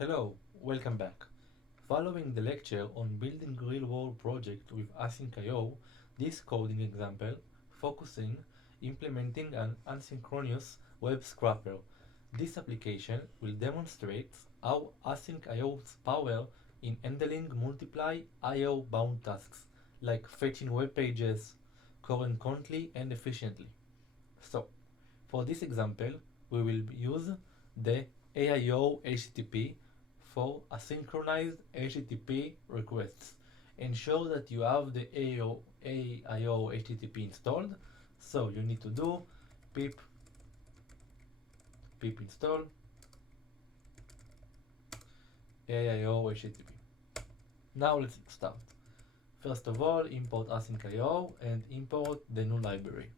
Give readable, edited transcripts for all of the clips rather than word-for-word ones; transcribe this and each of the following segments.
Hello, welcome back. Following the lecture on building real-world project with Async.io, this coding example focusing implementing an asynchronous web scraper. This application will demonstrate how Async.io's power in handling multiple I/O bound tasks like fetching web pages concurrently and efficiently. So, for this example, we will use the AIO HTTP for asynchronized HTTP requests. Ensure that you have the AIO HTTP installed. So you need to do pip install AIO HTTP. Now let's start. First of all, import async.io and import the new library.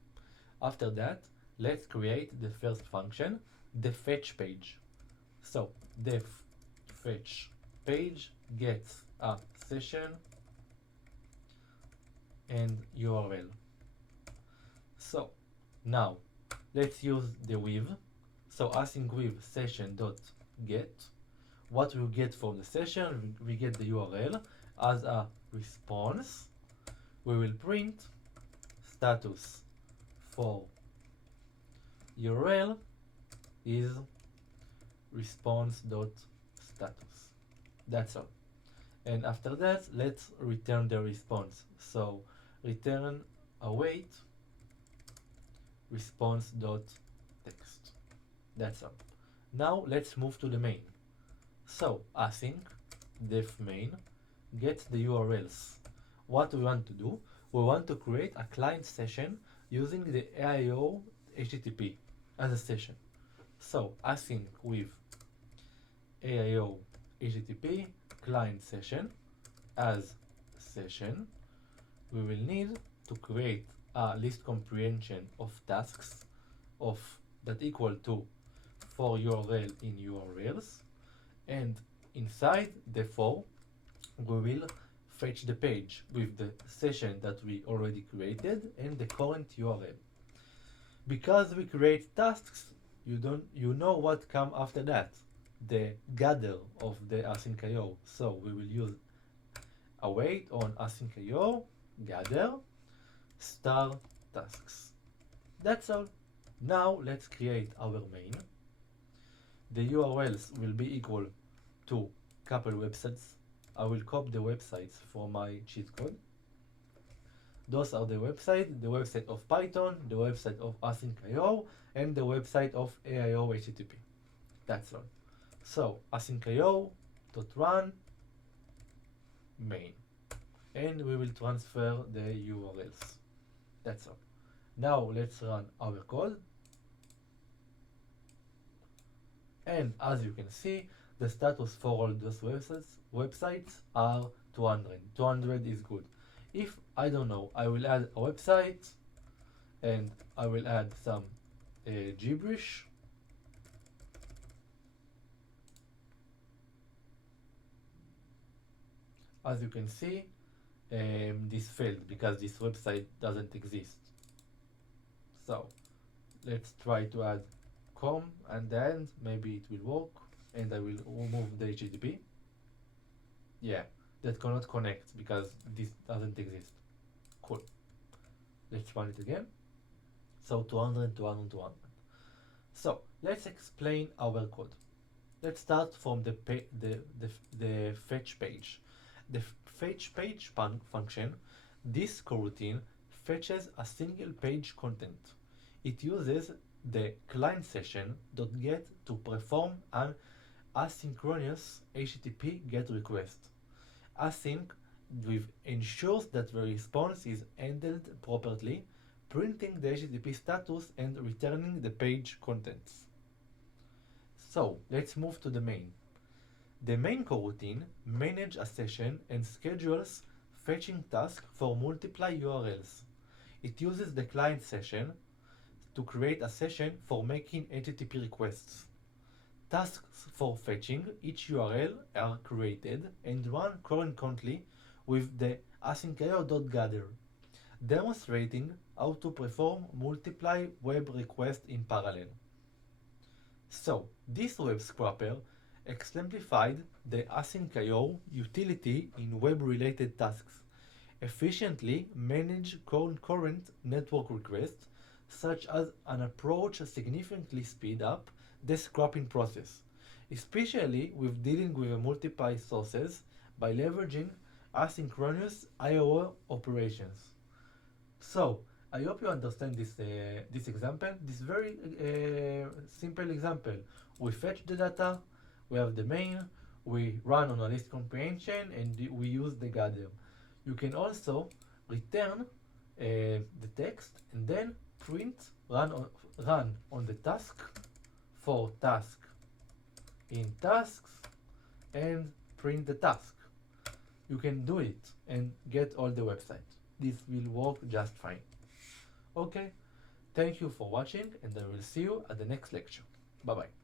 After that, let's create the first function, the fetch page. So the fetch page gets a session and URL. So now let's use the with. So async with session.get. What we get from the session, we get the URL as a response. We will print status for URL is response.status. That's all. And after that, let's return the response. So return await response.text. That's all. Now let's move to the main. So async def main gets the URLs. What we want to do, we want to create a client session using the AIO HTTP as a session. So async with AIO HTTP client session as session. We will need to create a list comprehension of tasks of that equal to for URL in URLs, and inside the for we will fetch the page with the session that we already created and the current URL. Because we create tasks, you know what come after that, the gather of the async.io. So we will use await on async.io gather star tasks. That's all. Now let's create our main. The URLs will be equal to couple websites. I will copy the websites for my cheat code. Those are the website of Python, the website of Async.io, and the website of AIO HTTP. That's all. So async.io.run main. And we will transfer the URLs. That's all. Now let's run our code. And as you can see, the status for all those websites are 200. 200 is good. If I don't know, I will add a website and I will add some gibberish. As you can see, this failed because this website doesn't exist. So let's try to add com and then maybe it will work, and I will remove the HTTP. Yeah, that cannot connect because this doesn't exist. Cool. Let's run it again. So 200, 200, 200. So let's explain our code. Let's start from the fetch page. The fetch page function, this coroutine fetches a single page content. It uses the client session.get to perform an asynchronous HTTP GET request. Async with ensures that the response is handled properly, printing the HTTP status and returning the page contents. So let's move to the main. The main coroutine manages a session and schedules fetching tasks for multiple URLs. It uses the client session to create a session for making HTTP requests. Tasks for fetching each URL are created and run concurrently with the async.io.gather, demonstrating how to perform multiple web requests in parallel. So, this web scraper exemplified the Async.io utility in web-related tasks. Efficiently manage concurrent network requests, such as an approach significantly speed up the scrapping process, especially with dealing with multiple sources by leveraging asynchronous IO operations. So, I hope you understand this example. This very simple example. We fetch the data, we have the main, we run on a list comprehension, and we use the gather. You can also return the text and then print run on the task for task in tasks and print the task. You can do it and get all the website. This will work just fine. Okay, thank you for watching and I will see you at the next lecture. Bye bye.